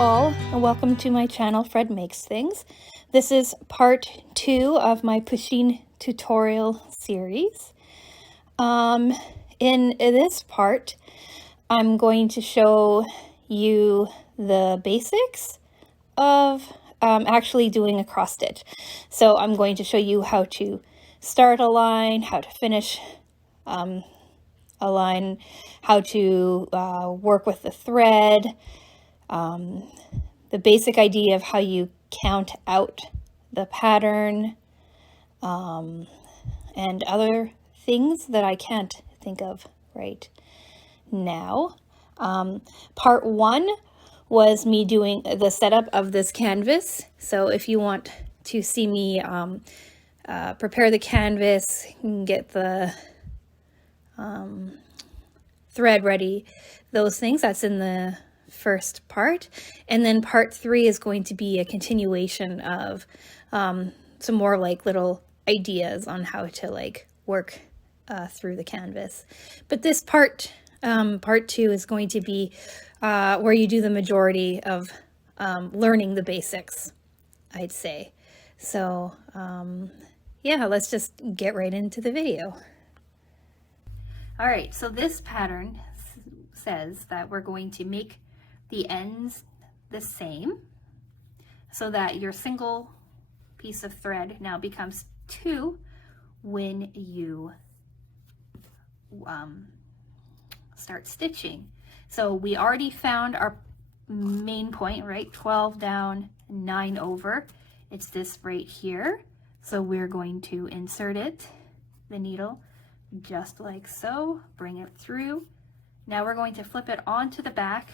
all, and welcome to my channel, Fred Makes Things. This is part 2 of my Pusheen tutorial series. In this part, I'm going to show you the basics of actually doing a cross stitch. So I'm going to show you how to start a line, how to finish a line, how to work with the thread, the basic idea of how you count out the pattern, and other things that I can't think of right now. Part 1 was me doing the setup of this canvas. So if you want to see me prepare the canvas, get the thread ready, those things, that's in the first part. And then part 3 is going to be a continuation of some more like little ideas on how to like work through the canvas. But this part 2 is going to be where you do the majority of learning the basics, I'd say. So yeah, let's just get right into the video. All right, so this pattern says that we're going to make the ends the same so that your single piece of thread now becomes 2 when you start stitching. So we already found our main point, right? 12 down, 9 over. It's this right here. So we're going to insert it, the needle, just like so, bring it through. Now we're going to flip it onto the back,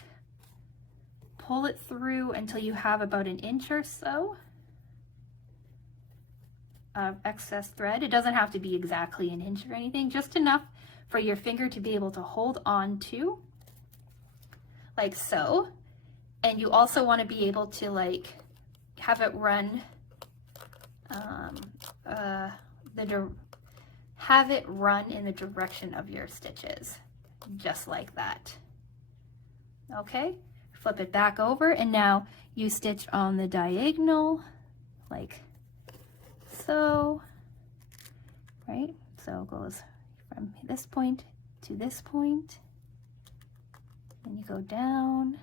pull it through until you have about an inch or so of excess thread. It doesn't have to be exactly an inch or anything, just enough for your finger to be able to hold on to, like so. And you also want to be able to like have it run have it run in the direction of your stitches, just like that. Okay, flip it back over, and now you stitch on the diagonal like so, right? So it goes from this point to this point, then you go down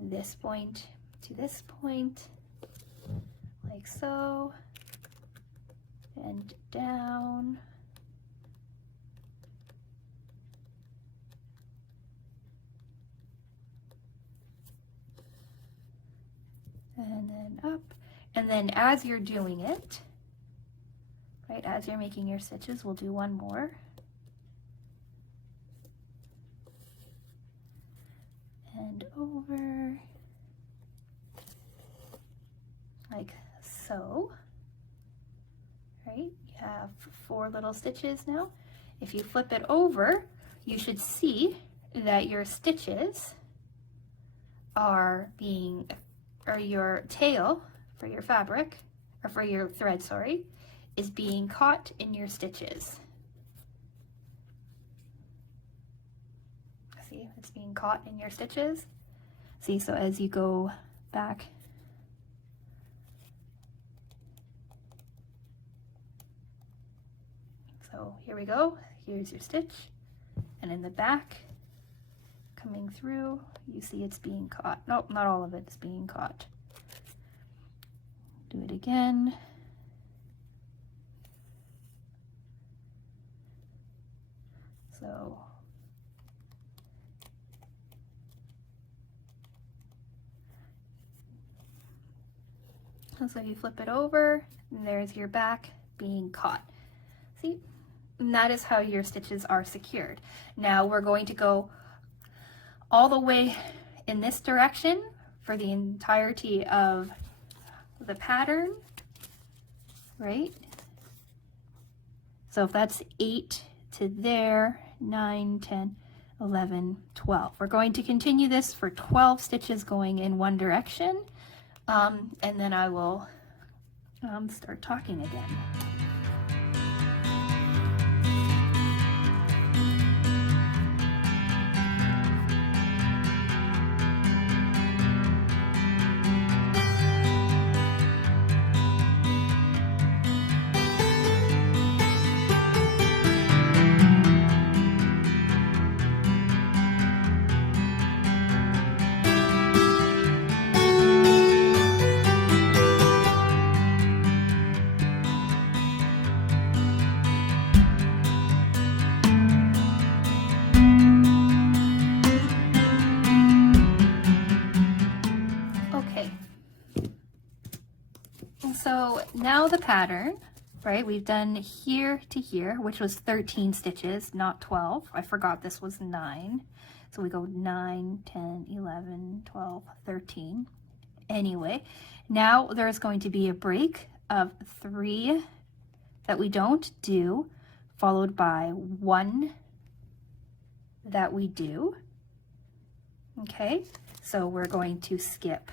this point to this point, like so, and down, and then up. And then as you're doing it, right, as you're making your stitches, we'll do one more. And over, like so, right? You have 4 little stitches now. If you flip it over, you should see that your stitches are being, or your tail for your fabric, or for your thread, sorry, is being caught in your stitches. See, it's being caught in your stitches. See, so as you go back, so here we go, here's your stitch, and in the back, coming through, you see it's being caught. Nope, not all of it's being caught. Do it again. So you flip it over, and there's your back being caught. See? And that is how your stitches are secured. Now we're going to go all the way in this direction for the entirety of the pattern, right? So if that's 8 to there, 9, 10, 11, 12. We're going to continue this for 12 stitches going in one direction, and then I will start talking again. So now the pattern, right? We've done here to here, which was 13 stitches, not 12. I forgot this was 9. So we go 9, 10, 11, 12, 13. Anyway, now there's going to be a break of 3 that we don't do, followed by 1 that we do. Okay, so we're going to skip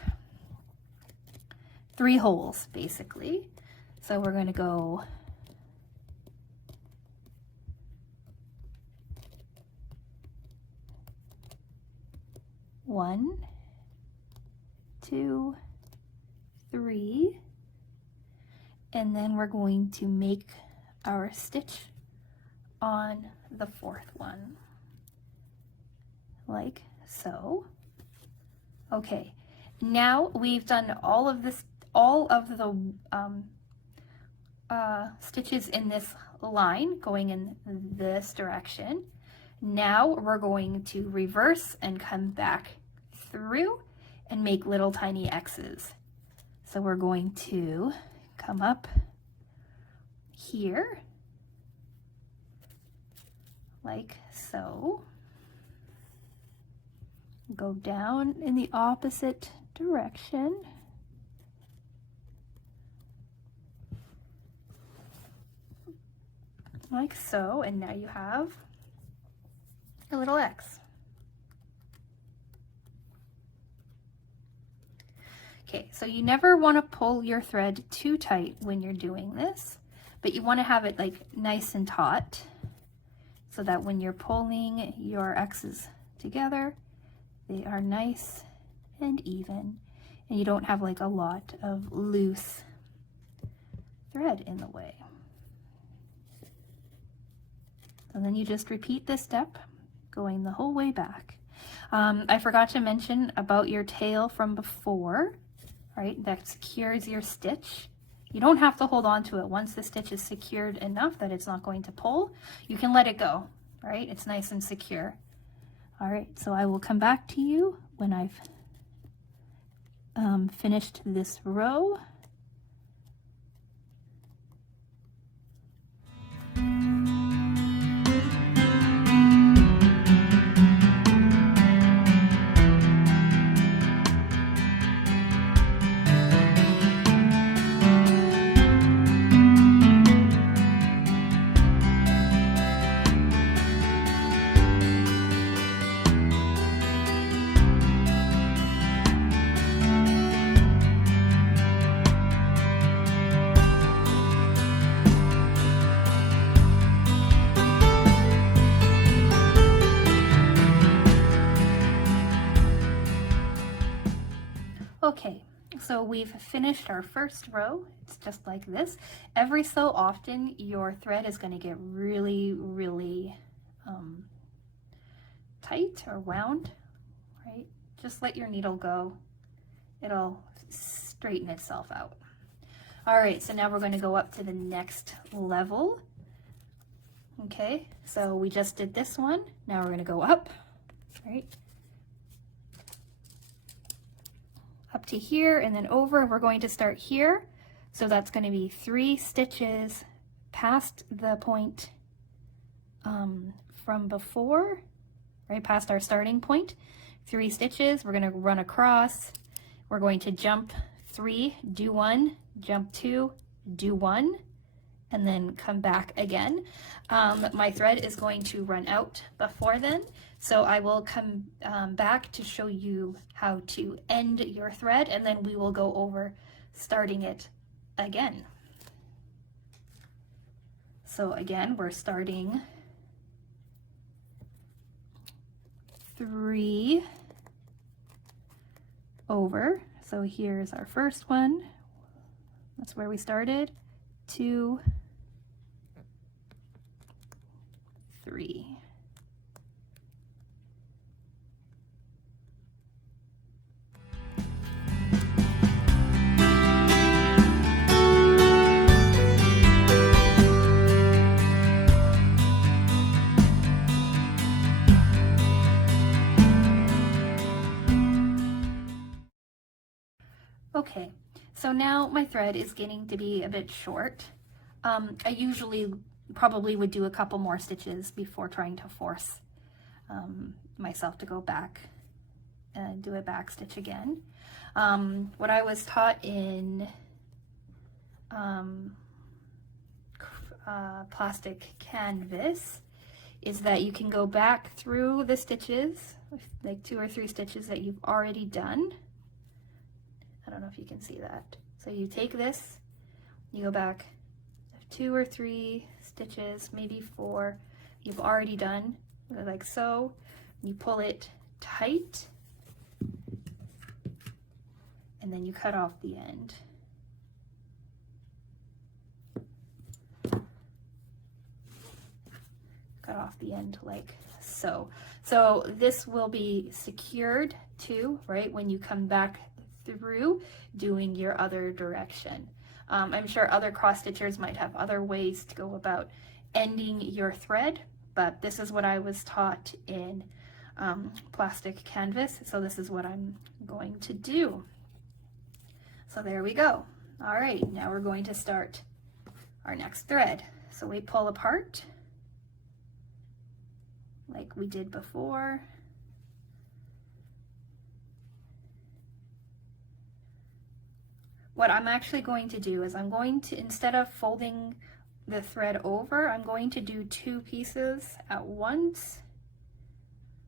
3 holes basically. So we're going to go 1, 2, 3, and then we're going to make our stitch on the 4th one, like so. Okay, now we've done all of this, all of the stitches in this line going in this direction. Now we're going to reverse and come back through and make little tiny X's. So we're going to come up here, like so. Go down in the opposite direction. Like so, and now you have a little X. Okay, so you never want to pull your thread too tight when you're doing this, but you want to have it like nice and taut so that when you're pulling your X's together, they are nice and even, and you don't have like a lot of loose thread in the way. And then you just repeat this step, going the whole way back. I forgot to mention about your tail from before, right? That secures your stitch. You don't have to hold on to it. Once the stitch is secured enough that it's not going to pull, you can let it go, right? It's nice and secure. All right, so I will come back to you when I've finished this row. Okay, so we've finished our first row. It's just like this. Every so often, your thread is going to get really, really tight or wound, right? Just let your needle go. It'll straighten itself out. All right, so now we're going to go up to the next level. Okay, so we just did this one. Now we're going to go up, right? Up to here and then over. We're going to start here. So that's going to be 3 stitches past the point from before, right? Past our starting point. 3 stitches. We're going to run across. We're going to jump 3, do 1, jump 2, do 1, and then come back again. My thread is going to run out before then. So I will come back to show you how to end your thread, and then we will go over starting it again. So again, we're starting 3 over. So here's our first one. That's where we started. 2, 3. Okay, So now my thread is getting to be a bit short. I usually probably would do a couple more stitches before trying to force myself to go back and do a back stitch again. What I was taught in plastic canvas is that you can go back through the stitches, like 2 or 3 stitches that you've already done. I don't know if you can see that. So you take this, you go back 2 or 3 stitches, maybe 4, you've already done, like so. You pull it tight, and then you cut off the end. Cut off the end like so. So this will be secured too, right, when you come back through doing your other direction. I'm sure other cross stitchers might have other ways to go about ending your thread, but this is what I was taught in plastic canvas, so this is what I'm going to do. So there we go. All right, now we're going to start our next thread. So we pull apart like we did before. What I'm actually going to do is I'm going to, instead of folding the thread over, I'm going to do 2 pieces at once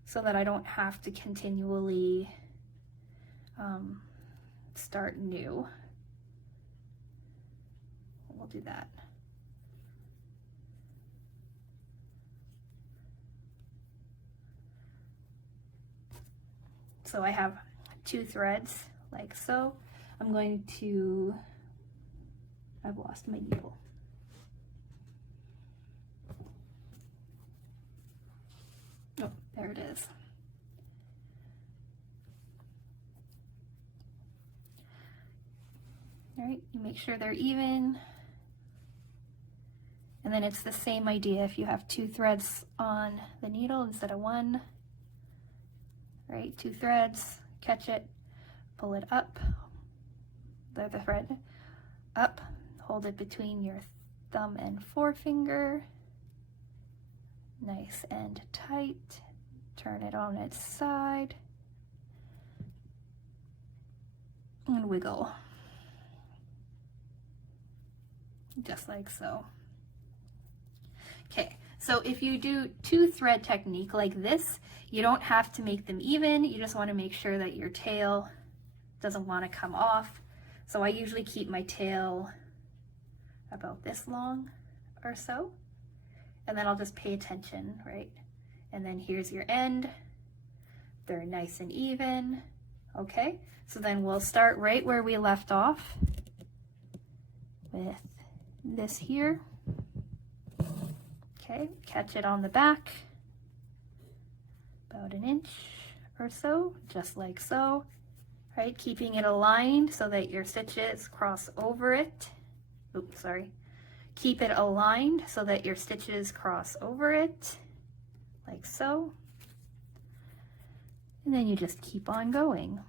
so that I don't have to continually start new. We'll do that. So I have 2 threads like so. I'm going to, I've lost my needle. Oh, there it is. All right, you make sure they're even. And then it's the same idea if you have 2 threads on the needle instead of 1. Right, 2 threads, catch it, pull it up, the thread up, hold it between your thumb and forefinger, nice and tight, turn it on its side, and wiggle, just like so. Okay, so if you do 2 thread technique like this, you don't have to make them even, you just want to make sure that your tail doesn't want to come off. So I usually keep my tail about this long or so, and then I'll just pay attention, right? And then here's your end. They're nice and even. Okay, so then we'll start right where we left off with this here. Okay, catch it on the back, about 1 inch or so, just like so. Right, keeping it aligned so that your stitches cross over it. Oops, sorry. Keep it aligned so that your stitches cross over it, like so. And then you just keep on going.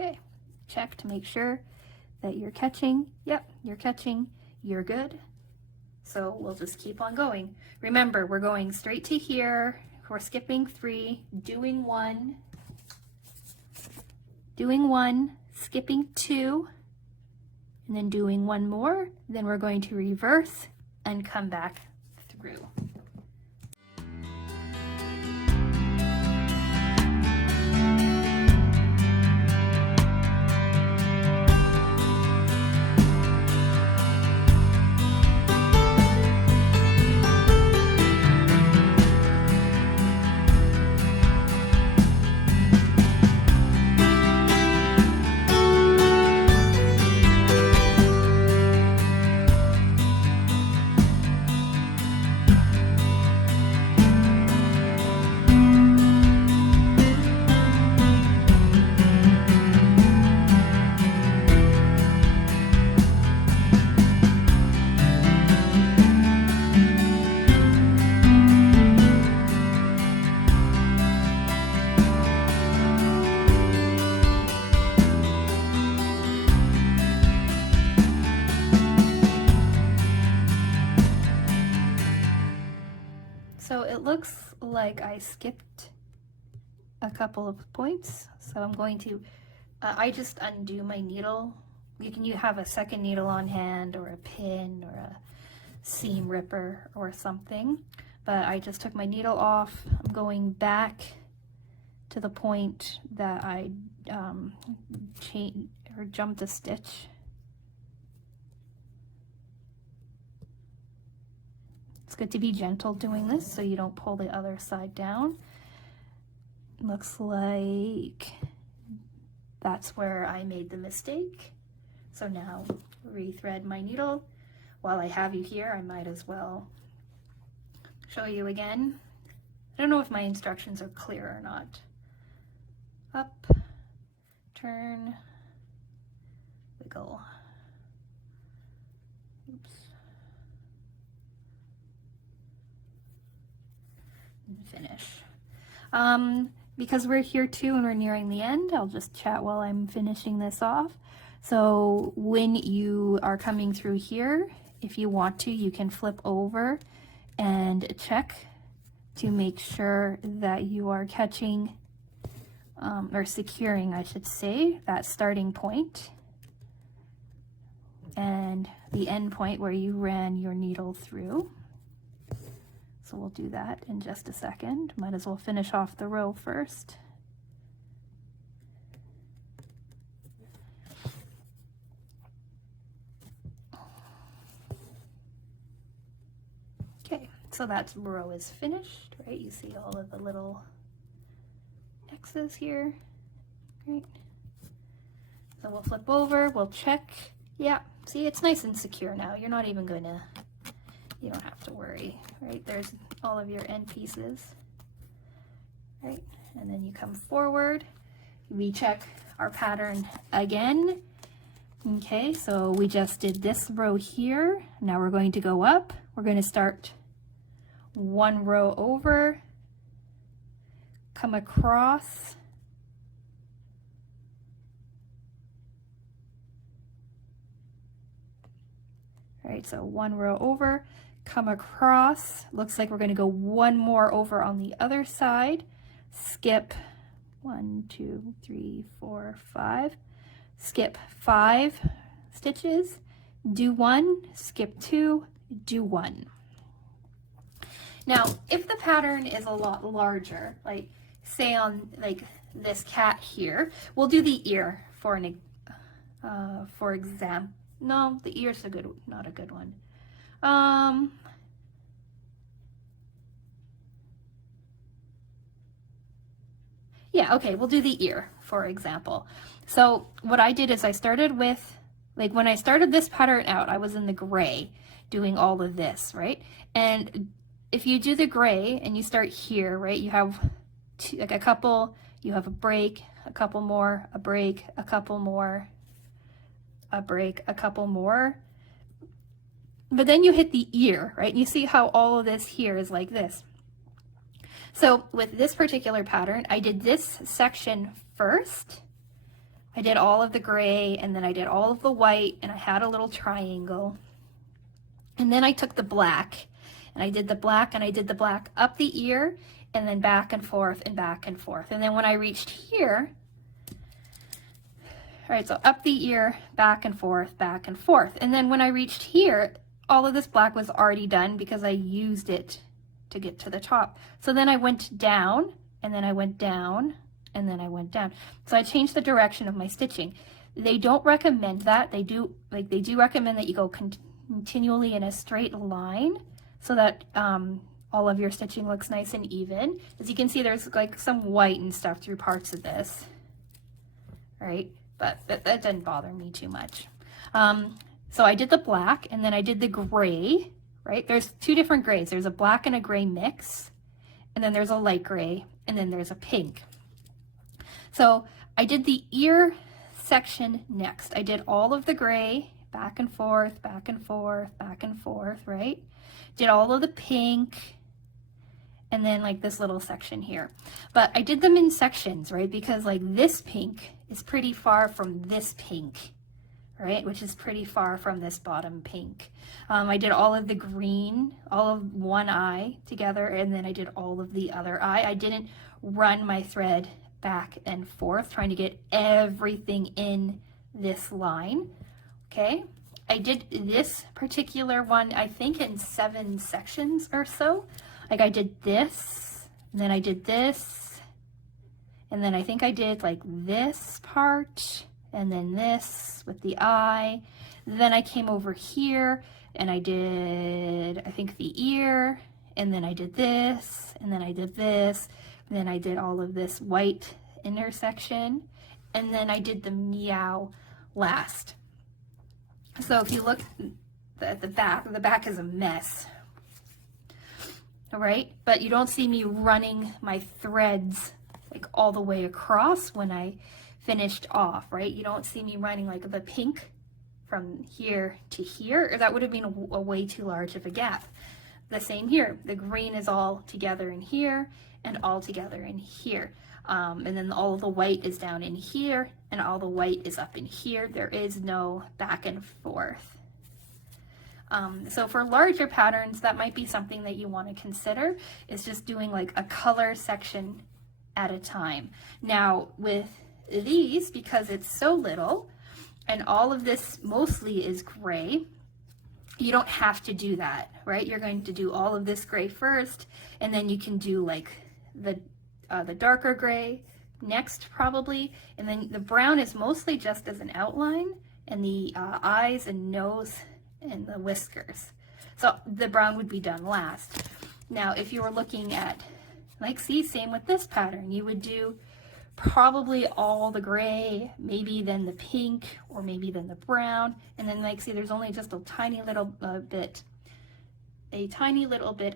Okay, check to make sure that you're catching. Yep, you're catching, you're good. So we'll just keep on going. Remember, we're going straight to here. We're skipping 3, doing 1, skipping 2, and then doing 1 more. Then we're going to reverse and come back through. So it looks like I skipped a couple of points. So I'm going to, I just undo my needle. You have a second needle on hand, or a pin, or a seam ripper or something. But I just took my needle off. I'm going back to the point that I jumped a stitch. It's good to be gentle doing this so you don't pull the other side down. Looks like that's where I made the mistake. So now rethread my needle. While I have you here, I might as well show you again. I don't know if my instructions are clear or not. Up, turn, wiggle. Oops. And finish. Because we're here too and we're nearing the end, I'll just chat while I'm finishing this off. So when you are coming through here, if you want to, you can flip over and check to make sure that you are catching or securing, I should say, that starting point and the end point where you ran your needle through. So we'll do that in just a second. Might as well finish off the row first. Okay, so that row is finished, right? You see all of the little X's here. Great. So we'll flip over, we'll check. Yeah, see, it's nice and secure now. You're not even gonna, you don't have to worry, right? There's all of your end pieces, right? And then you come forward, we check our pattern again. Okay, so we just did this row here. Now we're going to go up. We're going to start one row over, come across, all right, so one row over, come across. Looks like we're going to go one more over on the other side. Skip 1, 2, 3, 4, 5. Skip 5 stitches. Do 1. Skip 2. Do 1. Now, if the pattern is a lot larger, like say on like this cat here, we'll do the ear for example. No, the ear's not a good one. Yeah, okay, we'll do the ear, for example. So what I did is I started with, like when I started this pattern out, I was in the gray doing all of this, right? And if you do the gray and you start here, right, you have like a couple, you have a break, a couple more, a break, a couple more, a break, a couple more. But then you hit the ear, right? And you see how all of this here is like this. So with this particular pattern, I did this section first. I did all of the gray and then I did all of the white and I had a little triangle. And then I took the black and I did the black and I did the black up the ear and then back and forth and back and forth. And then when I reached here, all right, so up the ear, back and forth, back and forth. And then when I reached here, all of this black was already done because I used it to get to the top. So then I went down and then I went down and then I went down. So I changed the direction of my stitching. They don't recommend that. They do recommend that you go continually in a straight line so that all of your stitching looks nice and even. As you can see, there's like some white and stuff through parts of this, right? But that didn't bother me too much. So I did the black and then I did the gray, right? There's two different grays. There's a black and a gray mix, and then there's a light gray, and then there's a pink. So I did the ear section next. I did all of the gray, back and forth, back and forth, back and forth, right? Did all of the pink, and then like this little section here. But I did them in sections, right? Because like this pink is pretty far from this pink, right? Which is pretty far from this bottom pink. I did all of the green, all of one eye together, and then I did all of the other eye. I didn't run my thread back and forth trying to get everything in this line, okay? I did this particular one, I think in 7 sections or so. Like I did this, and then I did this, and then I think I did like this part, and then this with the eye. Then I came over here and I did, I think the ear, and then I did this, and then I did this, and then I did all of this white intersection, and then I did the meow last. So if you look at the back is a mess, all right? But you don't see me running my threads like all the way across when I finished off, right? You don't see me running like the pink from here to here, or that would have been a way too large of a gap. The same here, the green is all together in here and all together in here. And then all of the white is down in here and all the white is up in here. There is no back and forth. So for larger patterns, that might be something that you want to consider, is just doing like a color section at a time. Now with these, because it's so little and all of this mostly is gray, you don't have to do that, right? You're going to do all of this gray first, and then you can do like the darker gray next probably, and then the brown is mostly just as an outline, and the eyes and nose and the whiskers. So the brown would be done last. Now if you were looking at, like, see, same with this pattern, you would do probably all the gray, maybe then the pink, or maybe then the brown, and then like, see, there's only just a tiny little bit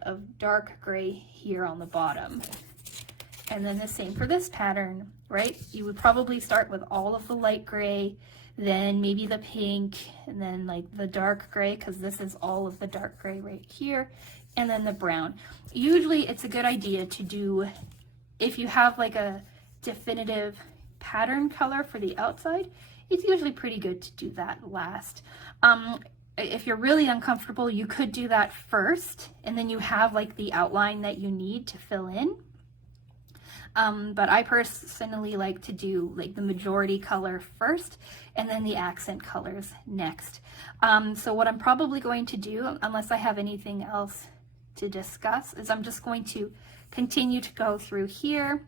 of dark gray here on the bottom. And then the same for this pattern, right? You would probably start with all of the light gray, then maybe the pink, and then like the dark gray, because this is all of the dark gray right here, and then the brown. Usually it's a good idea to do, if you have like a definitive pattern color for the outside, it's usually pretty good to do that last. If you're really uncomfortable, you could do that first, and then you have like the outline that you need to fill in. But I personally like to do like the majority color first and then the accent colors next. So what I'm probably going to do, unless I have anything else to discuss, is I'm just going to continue to go through here.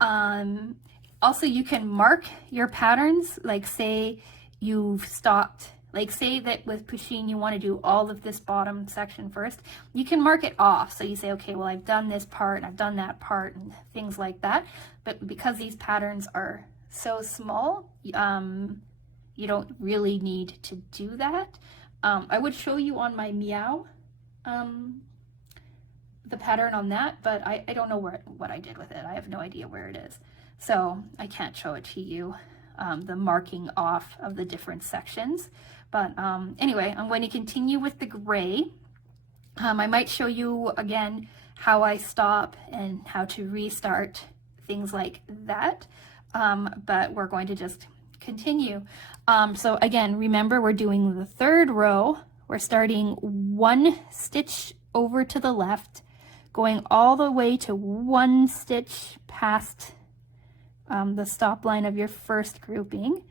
Also, you can mark your patterns, like say you've stopped, like say that with Pusheen you want to do all of this bottom section first, you can mark it off. So you say, okay, well, I've done this part and I've done that part and things like that. But because these patterns are so small, you don't really need to do that. I would show you on my meow the pattern on that, but I don't know what I did with it. I have no idea where it is, so I can't show it to you, the marking off of the different sections. But anyway, I'm going to continue with the gray. I might show you again how I stop and how to restart, things like that, but we're going to just continue. So again, remember, we're doing the third row. We're starting 1 stitch over to the left, going all the way to 1 stitch past the stop line of your first grouping,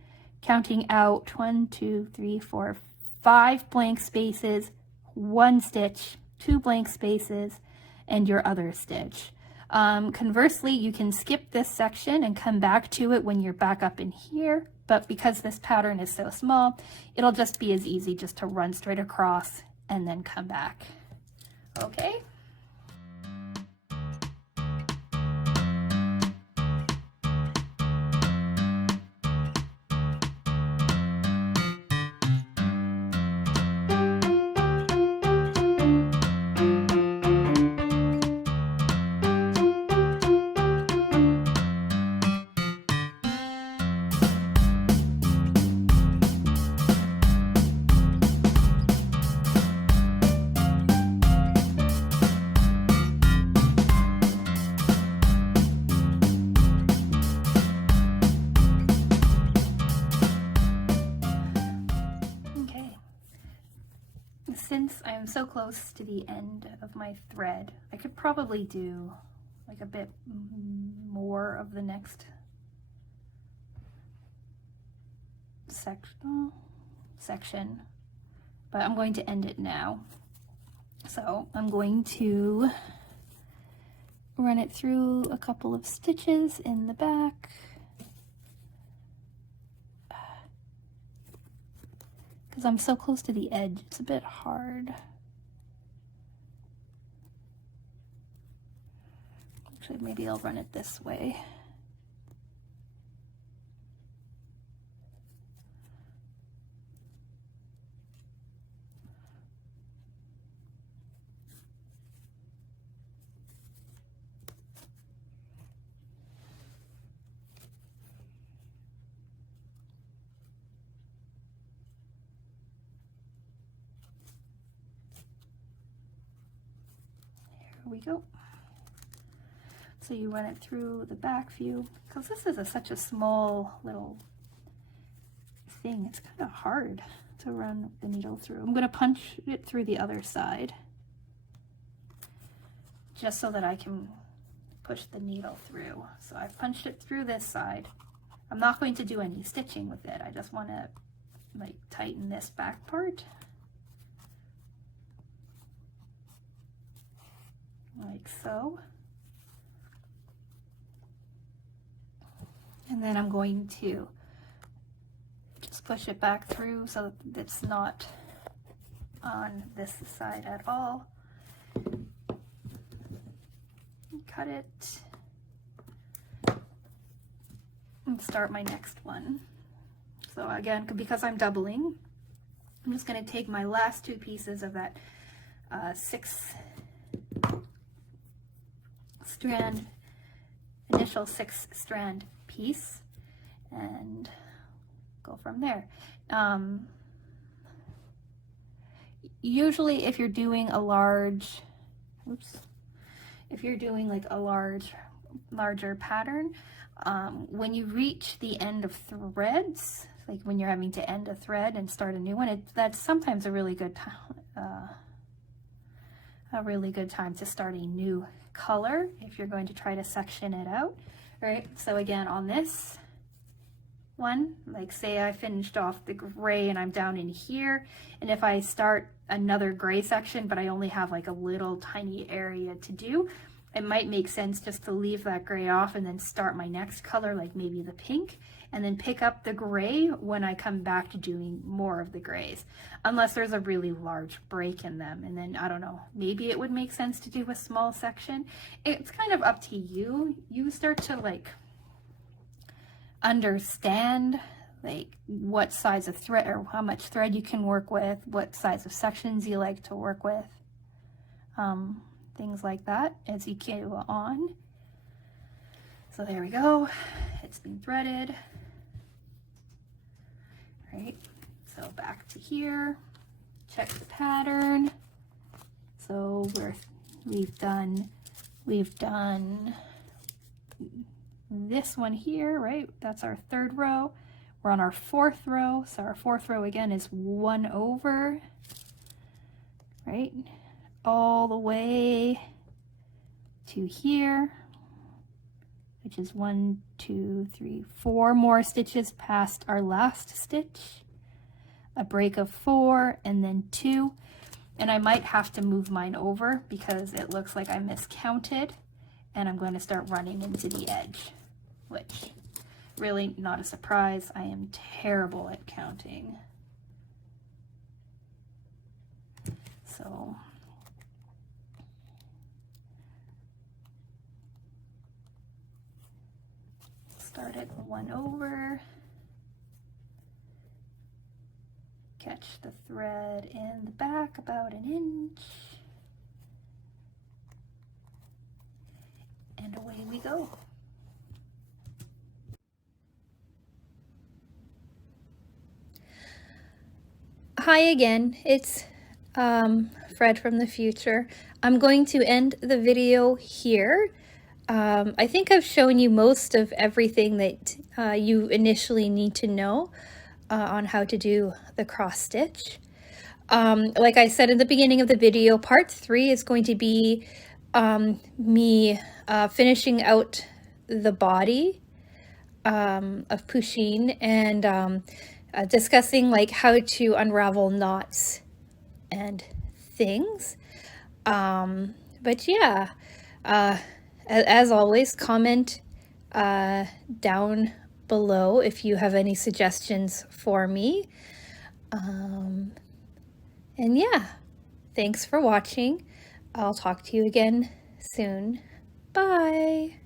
counting out 1, 2, 3, 4, 5 blank spaces, 1 stitch, 2 blank spaces, and your other stitch. Conversely, you can skip this section and come back to it when you're back up in here, but because this pattern is so small, it'll just be as easy just to run straight across and then come back. Okay? I'm so close to the end of my thread. I could probably do like a bit more of the next section, but I'm going to end it now. So I'm going to run it through a couple of stitches in the back. Because I'm so close to the edge, it's a bit hard. Actually, maybe I'll run it this way. Here we go. So you run it through the back view, because this is such a small little thing. It's kind of hard to run the needle through. I'm going to punch it through the other side, just so that I can push the needle through. So I've punched it through this side. I'm not going to do any stitching with it. I just want to like tighten this back part. Like so. And then I'm going to just push it back through so that it's not on this side at all. Cut it and start my next one. So again, because I'm doubling, I'm just going to take my last two pieces of that initial six strand piece and go from there. Usually if you're doing a large, if you're doing like a larger pattern, when you reach the end of threads, like when you're having to end a thread and start a new one, that's sometimes a really good time to start a new color if you're going to try to section it out. All right, so again on this one, like say I finished off the gray and I'm down in here, and if I start another gray section but I only have like a little tiny area to do, it might make sense just to leave that gray off and then start my next color, like maybe the pink, and then pick up the gray when I come back to doing more of the grays, unless there's a really large break in them. And then I don't know, maybe it would make sense to do a small section. It's kind of up to you. You start to like understand like what size of thread or how much thread you can work with, what size of sections you like to work with, things like that as you go on. So there we go, it's been threaded. All right, so back to here, check the pattern. So we've done this one here, right? That's our third row. We're on our fourth row. So our fourth row again is 1 over, right? All the way to here, which is 1, 2, 3, 4 more stitches past our last stitch, a break of 4, and then 2. And I might have to move mine over because it looks like I miscounted, and I'm going to start running into the edge, which really not a surprise. I am terrible at counting. So start at 1 over, catch the thread in the back about 1 inch, and away we go. Hi again, it's Fred from the future. I'm going to end the video here. I think I've shown you most of everything that you initially need to know on how to do the cross stitch. Like I said in the beginning of the video, part 3 is going to be me finishing out the body of Pusheen and discussing like how to unravel knots and things. But yeah, as always, comment down below if you have any suggestions for me. And yeah, thanks for watching. I'll talk to you again soon. Bye.